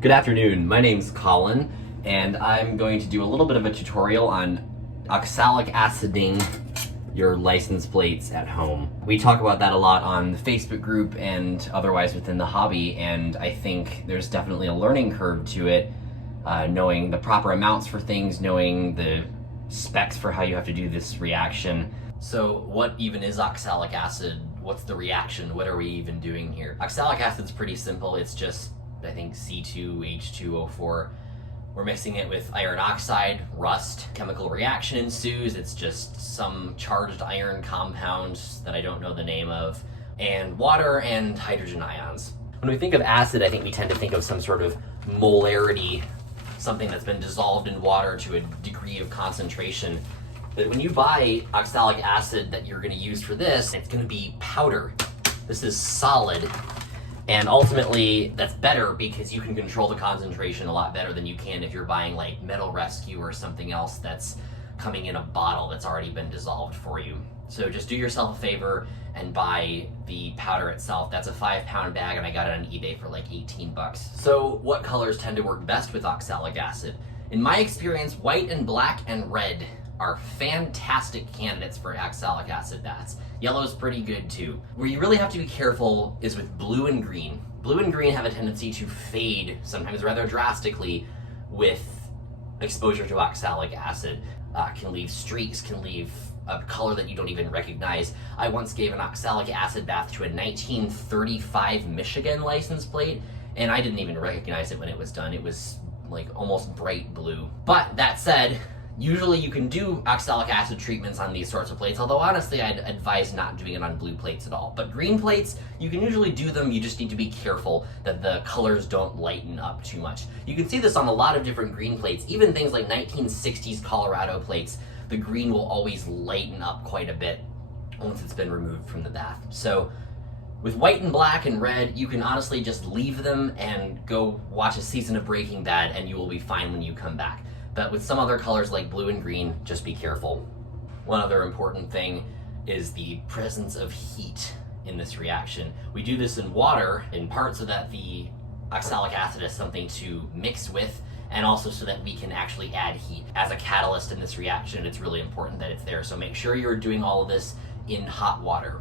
Good afternoon, my name's Colin, and I'm going to do a little bit of a tutorial on oxalic aciding your license plates at home. We talk about that a lot on the Facebook group and otherwise within the hobby, and I think there's definitely a learning curve to it, knowing the proper amounts for things, knowing the specs for how you have to do this reaction. So what even is oxalic acid? What's the reaction? What are we even doing here? Oxalic acid's pretty simple. It's just, I think, C2H2O4. We're mixing it with iron oxide, rust, chemical reaction ensues. It's just some charged iron compound that I don't know the name of, and water and hydrogen ions. When we think of acid, I think we tend to think of some sort of molarity, something that's been dissolved in water to a degree of concentration. But when you buy oxalic acid that you're going to use for this, it's going to be powder. This is solid. And ultimately, that's better because you can control the concentration a lot better than you can if you're buying like Metal Rescue or something else that's coming in a bottle that's already been dissolved for you. So just do yourself a favor and buy the powder itself. That's a 5-pound bag and I got it on eBay for like 18 bucks. So what colors tend to work best with oxalic acid? In my experience, white and black and red are fantastic candidates for oxalic acid baths. Yellow's pretty good too. Where you really have to be careful is with blue and green. Blue and green have a tendency to fade, sometimes rather drastically, with exposure to oxalic acid. Can leave streaks, can leave a color that you don't even recognize. I once gave an oxalic acid bath to a 1935 Michigan license plate, and I didn't even recognize it when it was done. It was like almost bright blue. But that said, usually you can do oxalic acid treatments on these sorts of plates, although honestly I'd advise not doing it on blue plates at all. But green plates, you can usually do them, you just need to be careful that the colors don't lighten up too much. You can see this on a lot of different green plates, even things like 1960s Colorado plates. The green will always lighten up quite a bit once it's been removed from the bath. So with white and black and red, you can honestly just leave them and go watch a season of Breaking Bad and you will be fine when you come back. But with some other colors like blue and green, just be careful. One other important thing is the presence of heat in this reaction. We do this in water, in part so that the oxalic acid has something to mix with, and also so that we can actually add heat. As a catalyst in this reaction, it's really important that it's there. So make sure you're doing all of this in hot water.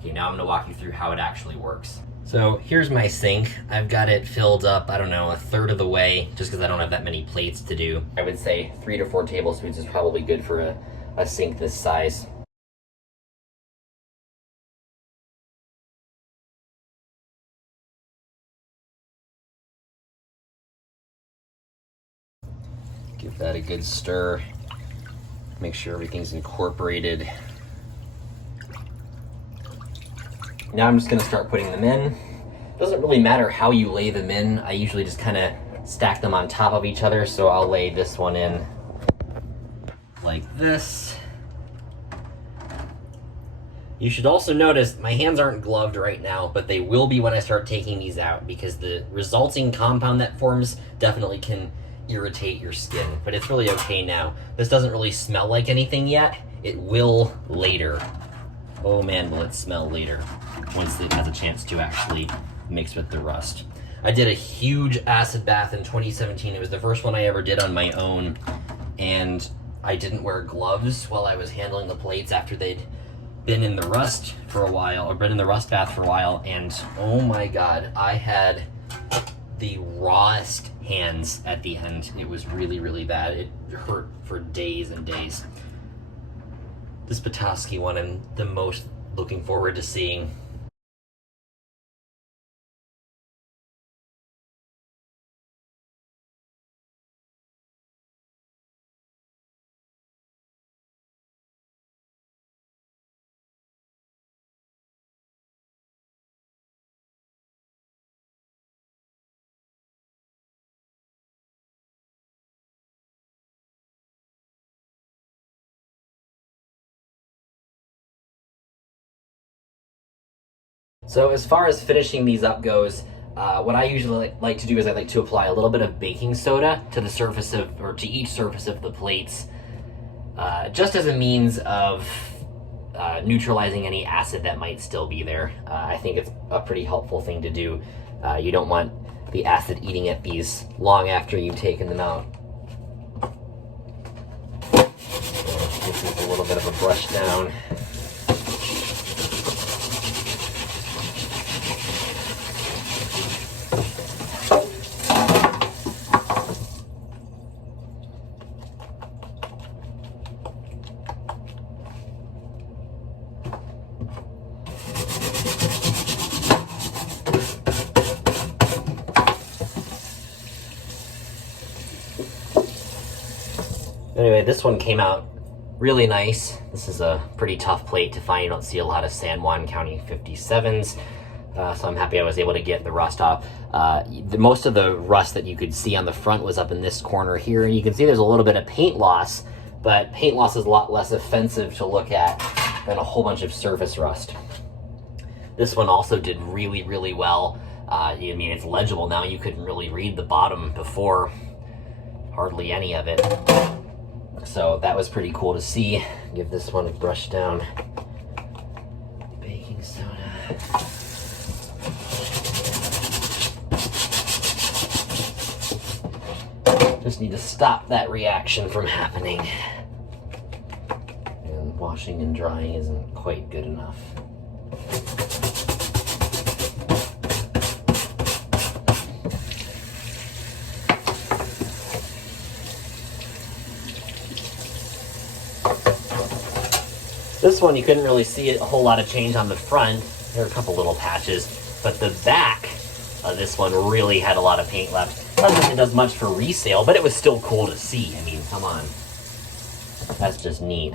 Okay, now I'm gonna walk you through how it actually works. So here's my sink. I've got it filled up, I don't know, a third of the way, just because I don't have that many plates to do. I would say 3 to 4 tablespoons is probably good for a sink this size. Give that a good stir. Make sure everything's incorporated. Now I'm just gonna start putting them in. Doesn't really matter how you lay them in. I usually just kind of stack them on top of each other. So I'll lay this one in like this. You should also notice my hands aren't gloved right now, but they will be when I start taking these out because the resulting compound that forms definitely can irritate your skin, but it's really okay now. This doesn't really smell like anything yet. It will later. Oh man, will it smell later once it has a chance to actually mix with the rust. I did a huge acid bath in 2017. It was the first one I ever did on my own, and I didn't wear gloves while I was handling the plates after they'd been in the rust for a while, or been in the rust bath for a while, and oh my god, I had the rawest hands at the end. It was really, really bad. It hurt for days and days. This Petoskey one I'm the most looking forward to seeing. So as far as finishing these up goes, what I usually like to do is I like to apply a little bit of baking soda to the surface of, or to each surface of the plates, just as a means of neutralizing any acid that might still be there. I think it's a pretty helpful thing to do. You don't want the acid eating at these long after you've taken them out. This is a little bit of a brush down. Anyway, this one came out really nice. This is a pretty tough plate to find. You don't see a lot of San Juan County 57s, so I'm happy I was able to get the rust off. Most of the rust that you could see on the front was up in this corner here, and you can see there's a little bit of paint loss, but paint loss is a lot less offensive to look at than a whole bunch of surface rust. This one also did really, really well. I mean, it's legible now. You couldn't really read the bottom before, hardly any of it. So that was pretty cool to see. Give this one a brush down. Baking soda. Just need to stop that reaction from happening. And washing and drying isn't quite good enough. This one, you couldn't really see a whole lot of change on the front. There are a couple little patches, but the back of this one really had a lot of paint left. Not that it does much for resale, but it was still cool to see. I mean, come on. That's just neat.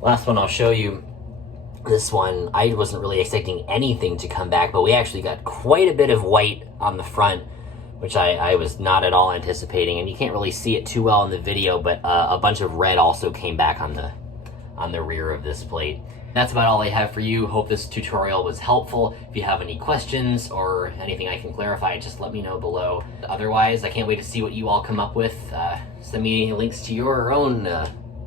Last one I'll show you. This one, I wasn't really expecting anything to come back, but we actually got quite a bit of white on the front, which I was not at all anticipating, and you can't really see it too well in the video, but a bunch of red also came back on the rear of this plate. That's about all I have for you. Hope this tutorial was helpful. If you have any questions or anything I can clarify, just let me know below. Otherwise, I can't wait to see what you all come up with. Send me links to your own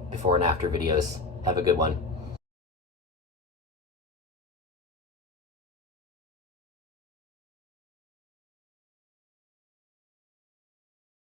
before and after videos. Have a good one.